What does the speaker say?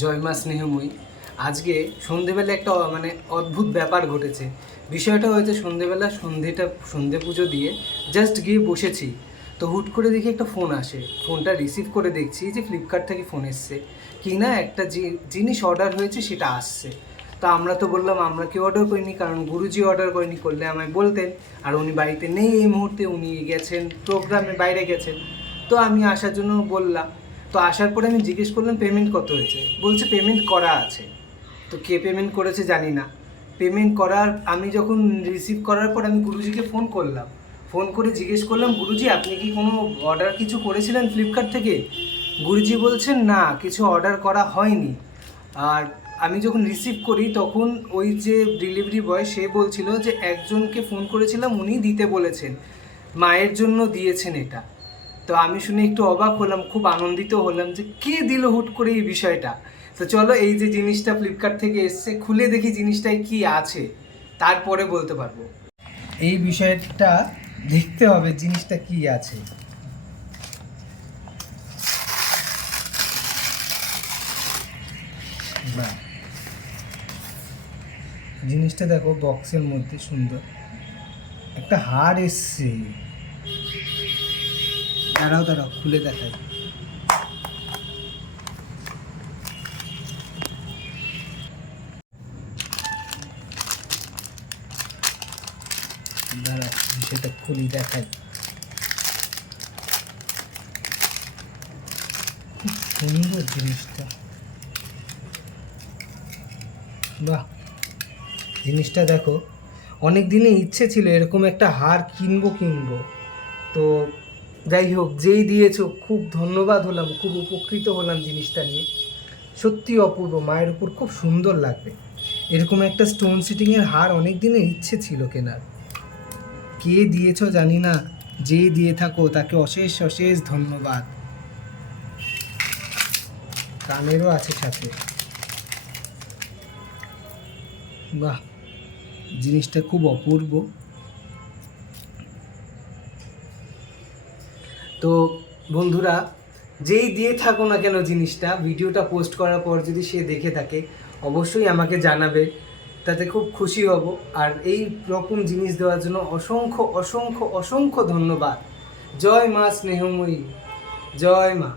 জয় মা স্নেহময়ী। আজকে সন্ধেবেলা একটা মানে অদ্ভুত ব্যাপার ঘটেছে। বিষয়টা হয়েছে সন্ধেবেলা সন্ধেটা, সন্ধে পুজো দিয়ে জাস্ট গিয়ে বসেছি। তো হুট করে দেখি একটা ফোন আসে। ফোনটা রিসিভ করে দেখছি যে ফ্লিপকার্ট থেকে ফোন এসছে। কি না একটা জিনিস অর্ডার হয়েছে, সেটা আসছে। তো আমরা তো বললাম, আমরা কেউ অর্ডার করিনি, কারণ গুরুজি অর্ডার করেনি, করলে আমায় বলতেন। আর উনি বাড়িতে নেই এই মুহূর্তে, উনি গেছেন প্রোগ্রামে বাইরে গেছেন। তো আমি আসার জন্য বললাম তো আসার পরে আমি জিজ্ঞেস করলাম পেমেন্ট কত হয়েছে? বলছে পেমেন্ট করা আছে। তো কে পেমেন্ট করেছে জানি না। পেমেন্ট করার, আমি যখন রিসিভ করার পর আমি গুরুজিকে ফোন করলাম। ফোন করে জিজ্ঞেস করলাম, গুরুজি, আপনি কি কোনো অর্ডার কিছু করেছিলেন ফ্লিপকার্ট থেকে? গুরুজি বলছেন, না, কিছু অর্ডার করা হয়নি। আর আমি যখন রিসিভ করি, তখন ওই যে ডেলিভারি বয় সে বলছিল যে, একজনকে ফোন করেছিলাম, উনি দিতে বলেছেন। মায়ের জন্য দিয়েছেন এটা। তো আমি শুনে একটু অবাক হলাম, খুব আনন্দিত হলাম যে কে দিল হুট করে এই বিষয়টা। তো চলো এই যে জিনিসটা ফ্লিপকার্ট থেকে এসছে, খুলে দেখি জিনিসটায় কি আছে, তারপরে বলতে পারব। এই বিষয়টা দেখতে হবে জিনিসটা কি আছে। জিনিসটা দেখো বক্সের মধ্যে, সুন্দর। একটা হার এসছে। দাঁড়াও দাঁড়াও, খুলে দেখাই। দাঁড়াও সেটা খুলি দেখাই। সুন্দর জিনিসটা। বাহ, জিনিসটা দেখো অনেক দিনই ইচ্ছে ছিল এরকম একটা হার কিনবো কিনবো। তো যাই হোক, যেই দিয়েছ, খুব ধন্যবাদ হলাম, খুব উপকৃত হলাম জিনিসটা নিয়ে। সত্যি অপূর্ব, মায়ের উপর খুব সুন্দর লাগবে। এরকম একটা স্টোন সিটিংয়ের হার অনেক দিনের ইচ্ছে ছিল কেনার। কে দিয়েছ জানি না যে দিয়ে থাকো, তাকে অশেষ অশেষ ধন্যবাদ। কানেরও আছে সাথে। বাহ, জিনিসটা খুব অপূর্ব। তো বন্ধুরা, যেই দিয়ে থাকো না কেন জিনিসটা, ভিডিওটা পোস্ট করার পর যদি সে দেখে থাকে, অবশ্যই আমাকে জানাবে, তাতে খুব খুশি হব। আর এই রকম জিনিস দেওয়ার জন্য অসংখ্য অসংখ্য অসংখ্য ধন্যবাদ। জয় মা স্নেহময়ী। জয় মা।